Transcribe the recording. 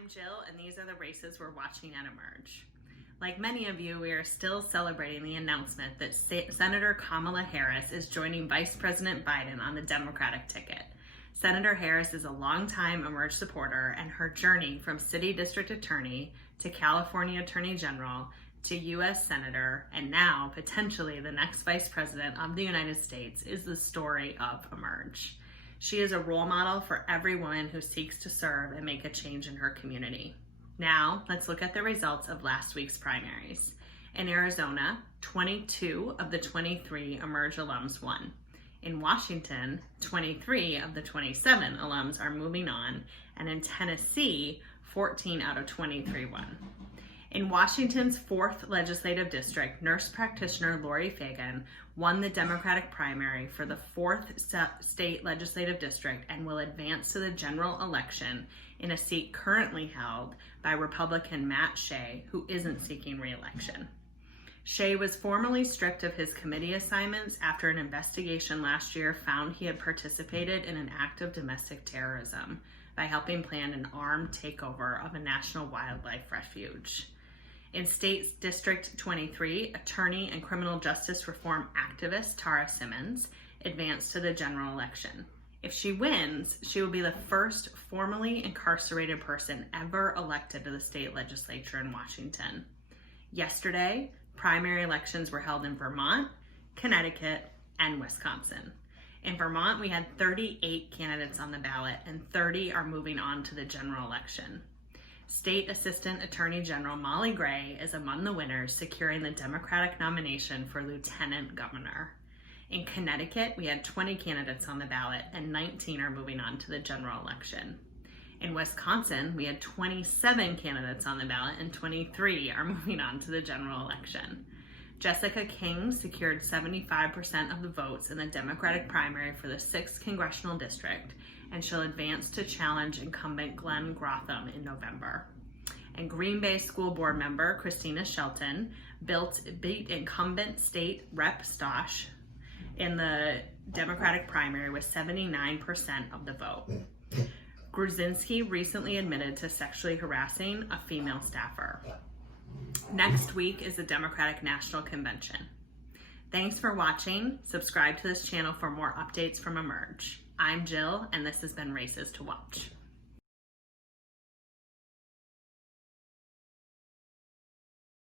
I'm Jill, and these are the races we're watching at emerge. Like many of you, we are still celebrating the announcement that Senator Kamala Harris is joining Vice President Biden on the Democratic ticket. Senator Harris is a longtime Emerge supporter, and her journey from City District Attorney to California Attorney General to U.S. Senator, and now potentially the next Vice President of the United States, is the story of Emerge. She is a role model for every woman who seeks to serve and make a change in her community. Now, let's look at the results of last week's primaries. In Arizona, 22 of the 23 Emerge alums won. In Washington, 23 of the 27 alums are moving on, and in Tennessee, 14 out of 23 won. In Washington's 4th legislative district, nurse practitioner Lori Fagan won the Democratic primary for the 4th state legislative district and will advance to the general election in a seat currently held by Republican Matt Shea, who isn't seeking re-election. Shea was formally stripped of his committee assignments after an investigation last year found he had participated in an act of domestic terrorism by helping plan an armed takeover of a national wildlife refuge. In State District 23, attorney and criminal justice reform activist Tara Simmons advanced to the general election. If she wins, she will be the first formally incarcerated person ever elected to the state legislature in Washington. Yesterday, primary elections were held in Vermont, Connecticut, and Wisconsin. In Vermont, we had 38 candidates on the ballot, and 30 are moving on to the general election. State Assistant Attorney General Molly Gray is among the winners, securing the Democratic nomination for Lieutenant Governor. In Connecticut, we had 20 candidates on the ballot, and 19 are moving on to the general election. In Wisconsin, we had 27 candidates on the ballot, and 23 are moving on to the general election. Jessica King secured 75% of the votes in the Democratic primary for the 6th Congressional District, and she'll advance to challenge incumbent Glenn Grotham in November. And Green Bay School Board member Christina Shelton beat incumbent State Rep Stosh in the Democratic primary with 79% of the vote. Gruzinski recently admitted to sexually harassing a female staffer. Next week is the Democratic National Convention. Thanks for watching. Subscribe to this channel for more updates from Emerge. I'm Jill, and this has been Races to Watch.